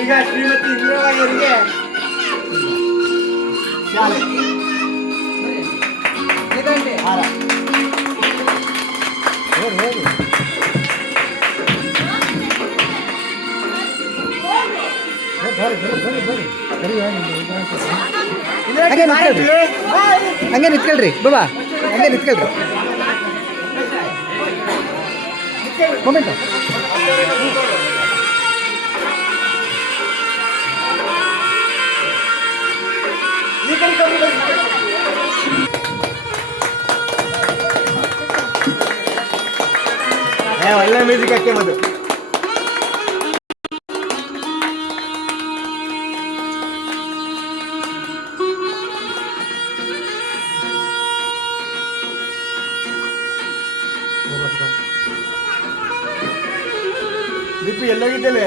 ಈಗ ಶ್ರೀಮತಿ ಇಂದ್ರವಾಯಿಯವರಿಗೆ ಶಾಲೆ ಹಾರ ಹಂಗೆ ನಿಂತ್ಕೊಳ್ರಿ ಬಾಬಾ, ಹಂಗೆ ನಿಂತ್ಕೊಳ್ರಿ ಮೊಮೆಂಟ್. ಒಳ್ಳೆ ಮ್ಯೂಸಿಕ್ ಹಾಕಿ ಮದು ದೀಪು ಎಲ್ಲೋಗಿದ್ದೇಲೆ?